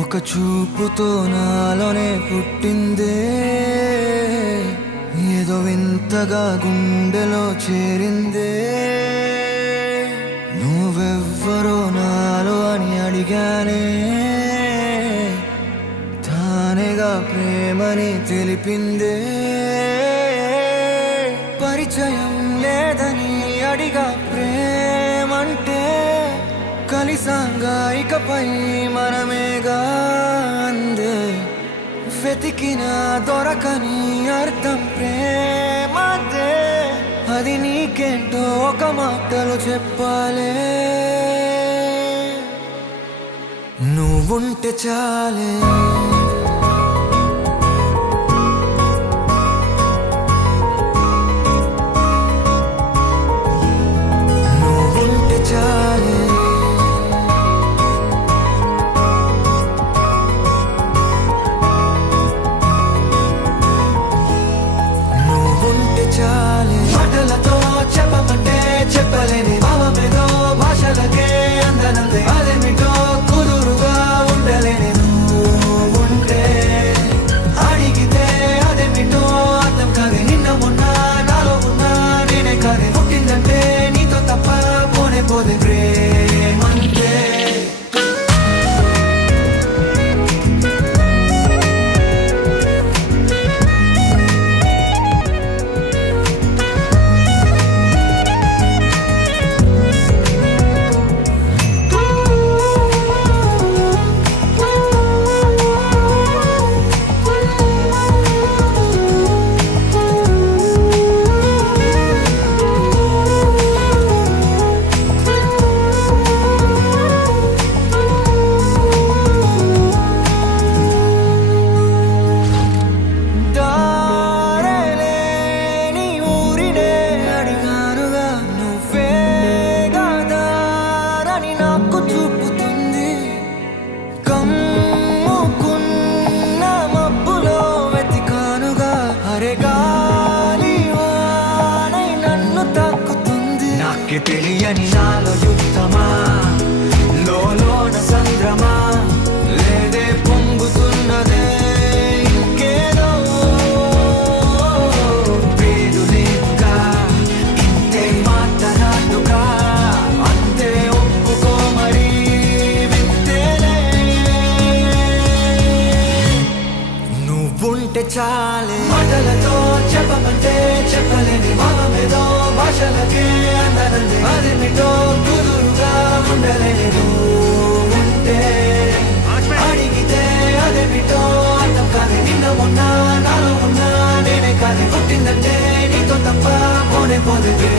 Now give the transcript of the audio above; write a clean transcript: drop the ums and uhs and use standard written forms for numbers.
ఒక చూపుతో నాలోనే పుట్టిందే, ఏదో వింతగా గుండెలో చేరిందే. నువ్వెవ్వరో నాలో అని అడిగానే, తానేగా ప్రేమని తెలిపిందే. పరిచయం లేదని అడిగా ప్రేమంటే, కలిసాంగా ఇకపై మనమేగా అందే. వెతికిన దొరకని అర్థం ప్రేమదే, అది నీకేంటో ఒక మాటలో చెప్పాలే. నువ్వుంటే చాలే, నువ్వుంటే చాలే, నువ్వుంటే చాలే. మాటలతో చెప్పమంటే చెప్పలేని భావమేదో భాషలకే అందనందే. అదేమిటో కుదురుగా ఉండలేని నువ్వుంటే, అడిగితే అదేమిటో అర్థం కాదే. నిన్న మొన్న నాలో ఉన్నా నేనే కాదే. పుట్టిందంటే నీతో తప్ప పోనే పోదే ప్రేమంతే. తెలియని నాలో యుద్ధమా, లోన సంద్రమా, లేదే పొంగుతున్నదే ఇంకేదో. పేరు లేదుగా ఇంతే మాట్లాడుగా, అంతే ఒప్పుకో మరి వింతేలే. నువ్వుంటే చాలే, మాటలతో చెప్పమంటే చెప్పలేని భావమేదో భాషలకే అందనందే. అదేమిటో కుదురుగా ఉండలేని నువ్వుంటే, అడిగితే అదేమిటో అర్థం కాదే. నిన్న మొన్న నాలో ఉన్నా నేనే కాదే. పుట్టిందంటే నీతో తప్ప పోనే పోదే.